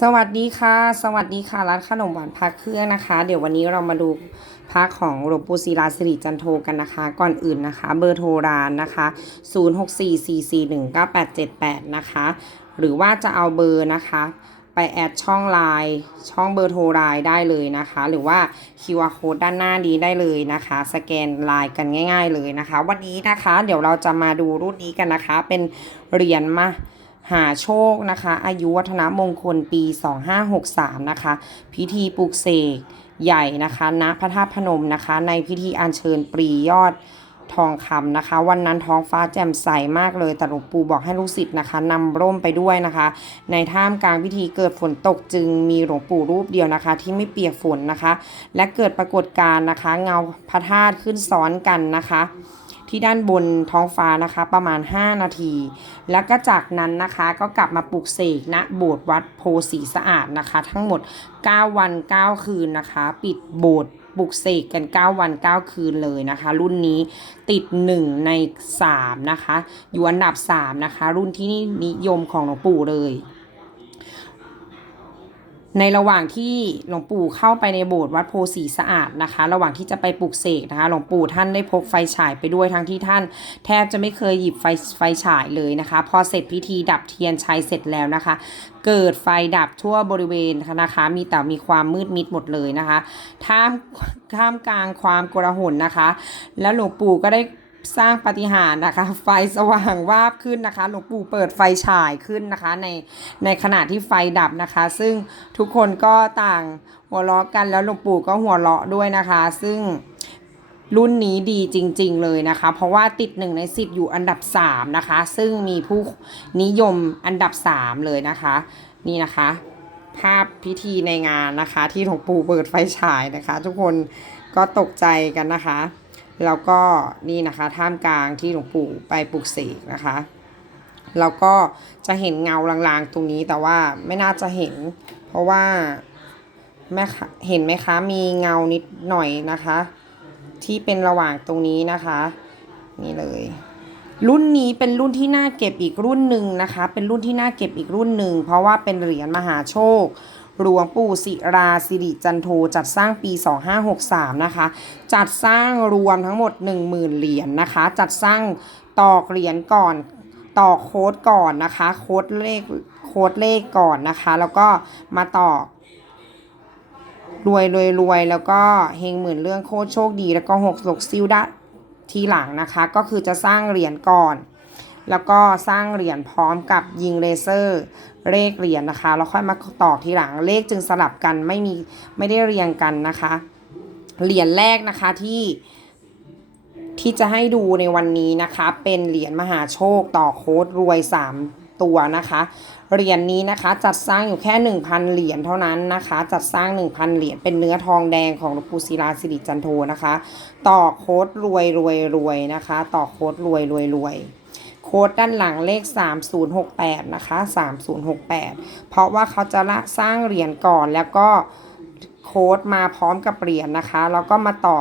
สวัสดีค่ะ สวัสดีค่ะร้านขนมหวานพักเครื่องนะคะ เดี๋ยววันนี้เรามาดูพักของหลวงปู่ศิลาสิริจันโทกันนะคะ ก่อนอื่นนะคะ เบอร์โทรร้านนะคะ 0644419878 นะคะ หรือว่าจะเอาเบอร์นะคะ ไปแอดช่องไลน์ช่องเบอร์โทรไลน์ได้เลยนะคะ หรือว่า QR code ด้านหน้านี้ได้เลยนะคะ สแกนไลน์กันง่าย ๆ เลยนะคะ วันนี้นะคะ เดี๋ยวเราจะมาดูรุ่นนี้กันนะคะ เป็นเหรียญมา หาโชคนะคะ อายุวัฒนมงคลปี 2563 นะคะ พิธีปลุกเสกใหญ่นะคะณพระธาตุพนมนะคะ ในพิธีอัญเชิญปรียอดทองคำนะคะ วันนั้นท้องฟ้าแจ่มใสมากเลยแต่หลวงปู่บอกให้ลูกศิษย์นะคะนำร่มไปด้วยนะคะ ในท่ามกลางพิธีเกิดฝนตกจึงมีหลวงปู่รูปเดียวนะคะ ที่ไม่เปียกฝนนะคะ และเกิดปรากฏการณ์นะคะ เงาพระธาตุขึ้นซ้อนกันนะคะ ที่ด้านบนท้องฟ้านะคะประมาณ 5 นาที แล้วก็จากนั้นนะคะก็กลับมาปลุกเสกณโบสถ์วัดโพสีสะอาดนะคะ ทั้งหมด 9 วัน 9 คืนนะคะ ปิดโบสถ์ปลุกเสกกัน 9 วัน 9 คืนเลยนะคะ รุ่นนี้ติด 1 ใน 3 นะคะ อยู่อันดับ 3 นะคะ รุ่นที่นิยมของหลวงปู่เลย ในระหว่างที่หลวงปู่เข้าไปในโบสถ์วัดโพสีสะอาดนะคะ ระหว่างที่จะไปปลุกเสกนะคะ หลวงปู่ท่านได้พกไฟฉายไปด้วยทั้งที่ท่าน แทบจะไม่เคยหยิบไฟไฟฉายเลยนะคะ พอเสร็จพิธีดับเทียนชัยเสร็จแล้วนะคะ เกิดไฟดับทั่วบริเวณนะคะ มีแต่มีความมืดมิดหมดเลยนะคะท่ามท่ามกลางความโกลาหลนะคะ แล้วหลวงปู่ก็ได้ สร้างปฏิหารนะคะ ไฟสว่างวาบขึ้นนะคะ หลวงปู่เปิดไฟฉายขึ้นนะคะ ในในขณะที่ไฟดับนะคะ ซึ่งทุกคนก็ต่างหัวเราะกันแล้วหลวงปู่ก็หัวเราะด้วยนะคะ ซึ่งรุ่นนี้ดีจริง ๆ เลยนะคะ เพราะว่าติดหนึ่งในสิบอยู่อันดับ3นะคะ ซึ่งมีผู้นิยมอันดับ3เลยนะคะ นี่นะคะ ภาพพิธีในงานนะคะ ที่หลวงปู่เปิดไฟฉายนะคะ ทุกคนก็ตกใจกันนะคะ แล้วก็นี่นะคะท่ามกลางที่หลวงปู่ไปปลุกเสกนะคะ แล้วก็จะเห็นเงาลางๆตรงนี้แต่ว่าไม่น่าจะเห็น เพราะว่าแม่เห็นไหมคะมีเงานิดหน่อยนะคะ ที่เป็นระหว่างตรงนี้นะคะ นี่เลย รุ่นนี้เป็นรุ่นที่น่าเก็บอีกรุ่นหนึ่งนะคะ เป็นรุ่นที่น่าเก็บอีกรุ่นหนึ่งเพราะว่าเป็นเหรียญมหาโชค หลวงปู่ศิราสิริจันโทจัดสร้างปี 2563 นะคะ จัดสร้างรวมทั้งหมด 10,000 เหรียญนะคะ จัดสร้างตอกเหรียญก่อนต่อโค้ดก่อนนะคะ โค้ดเลขโค้ดเลขก่อนนะคะ แล้วก็มาต่อรวยรวยรวยแล้วก็เฮงหมื่นเรื่องโคตรโชคดี แล้วก็หกหกซิลดะทีหลังนะคะ ก็คือจะสร้างเหรียญก่อน แล้วก็สร้างเหรียญพร้อมกับยิงเลเซอร์เลขเหรียญนะคะ แล้วค่อยมาต่อทีหลังเลขจึงสลับกันไม่มีไม่ได้เรียงกันนะคะ เหรียญแรกนะคะที่ที่จะให้ดูในวันนี้นะคะ เป็นเหรียญมหาโชคต่อโค้ดรวย 3 ตัวนะคะ เหรียญนี้นะคะจัดสร้างอยู่แค่ 1,000 เหรียญเท่านั้นนะคะ จัดสร้าง 1,000 เหรียญเป็นเนื้อทองแดงของหลวงปู่ศิลาสิริจันโทนะคะ ต่อโค้ดรวยรวยรวยนะคะ ต่อโค้ดรวยรวยรวย โค้ดด้านหลังเลข 3068 นะคะ 3068 เพราะว่าเขาจะละสร้างเหรียญก่อนแล้วก็โค้ดมาพร้อมกับเหรียญนะคะ แล้วก็มาต่อ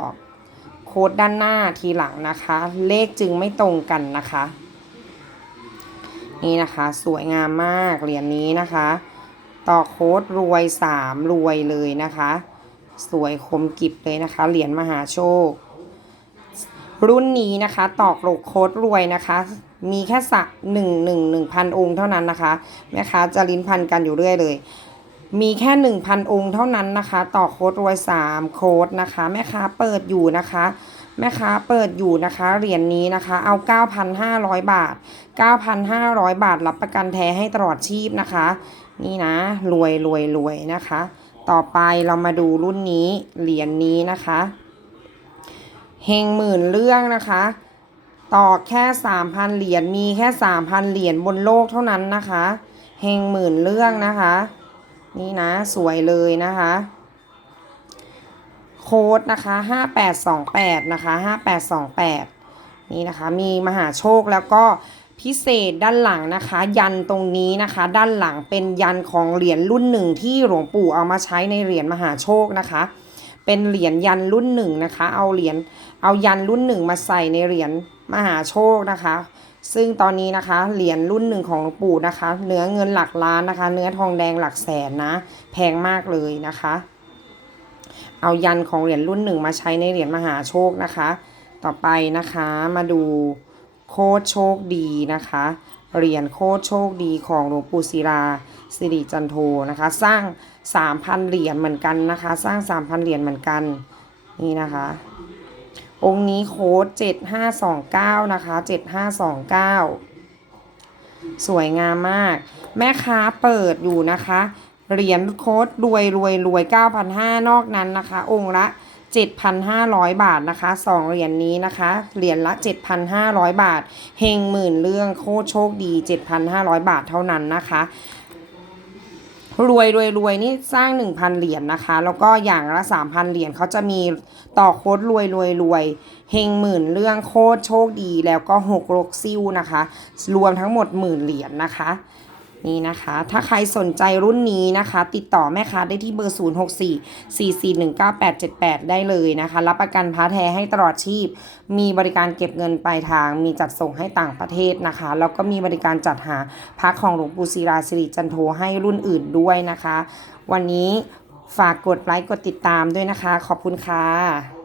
โค้ดด้านหน้าทีหลังนะคะ เลขจึงไม่ตรงกันนะคะ นี่นะคะสวยงามมากเหรียญนี้นะคะ ต่อโค้ดรวย 3 รวยเลยนะคะ สวยคมกิบเลยนะคะ เหรียญมหาโชค รุ่นนี้นะคะ ตอกโลกโค้ดรวยนะคะ มีแค่สักหนึ่งหนึ่งหนึ่งพันองค์เท่านั้นนะคะแม่ค้าจะลิ้นพันกันอยู่เรื่อยเลย มีแค่หนึ่งพันองค์เท่านั้นนะคะ ต่อโค้ดรวยสามโค้ดนะคะ แม่ค้าเปิดอยู่นะคะแม่ค้าเปิดอยู่นะคะเหรียญนี้นะคะ เอา 9,500 บาท 9,500 บาทรับประกันแท้ให้ตลอดชีพนะคะ นี่นะรวยรวยรวยนะคะ ต่อไปเรามาดูรุ่นนี้เหรียญนี้นะคะ เฮงหมื่นเรื่องนะคะ ต่อแค่3,000เหรียญมีแค่3,000เหรียญบนโลกเท่านั้นนะคะเฮงหมื่นเรื่องนะคะ นี่นะสวยเลยนะคะ โค้ดนะคะ5828นะคะ5828นี่นะคะมีมหาโชคแล้วก็พิเศษด้านหลังนะคะ ยันตรงนี้นะคะ ด้านหลังเป็นยันของเหรียญรุ่นหนึ่งที่หลวงปู่เอามาใช้ในเหรียญมหาโชคนะคะ เป็นเหรียญยันรุ่นหนึ่งนะคะ เอาเหรียญเอายันรุ่นหนึ่งมาใส่ในเหรียญมหาโชคนะคะ ซึ่งตอนนี้นะคะเหรียญรุ่นหนึ่งของหลวงปู่นะคะ เนื้อเงินหลักล้านนะคะ เนื้อทองแดงหลักแสนนะ แพงมากเลยนะคะ เอายันของเหรียญรุ่นหนึ่งมาใช้ในเหรียญมหาโชคนะคะ ต่อไปนะคะมาดูโคตรโชคดีนะคะ เหรียญโคตรโชคดีของหลวงปู่ศิลาสิริจันโทนะคะ สร้าง 3,000 เหรียญเหมือนกันนะคะ สร้าง 3,000 เหรียญเหมือนกันนี่นะคะ องค์นี้โค้ด7529 นะคะ 7529 สวยงามมาก แม่ค้าเปิดอยู่นะคะ เหรียญโค้ดรวยรวยรวย9,500 นอกนั้นนะคะ องค์ละ 7,500 บาทนะคะสองเหรียญนี้นะคะ เหรียญละ 7,500 บาท เฮงหมื่นเรื่องโคตรโชคดี 7,500 บาทเท่านั้นนะคะรวยรวยรวยนี่สร้าง 1,000 เหรียญนะคะ แล้วก็อย่างละ 3,000 เหรียญเขาจะมีต่อโค้ดรวยรวยรวยเฮงหมื่นเรื่องโคตรโชคดีแล้วก็หกรกซิ่วนะคะ รวมทั้งหมดหมื่นเหรียญนะคะ นี่นะคะ ถ้าใครสนใจรุ่นนี้นะคะ ติดต่อแม่ค้าได้ที่เบอร์ 064 4419878 ได้เลยนะคะ รับประกันพาแท้ให้ตลอดชีพ มีบริการเก็บเงินปลายทาง มีจัดส่งให้ต่างประเทศนะคะ แล้วก็มีบริการจัดหาพักของหลวงปู่ศิลาสิริจันโทให้รุ่นอื่นด้วยนะคะ วันนี้ฝากกดไลค์กดติดตามด้วยนะคะ ขอบคุณค่ะ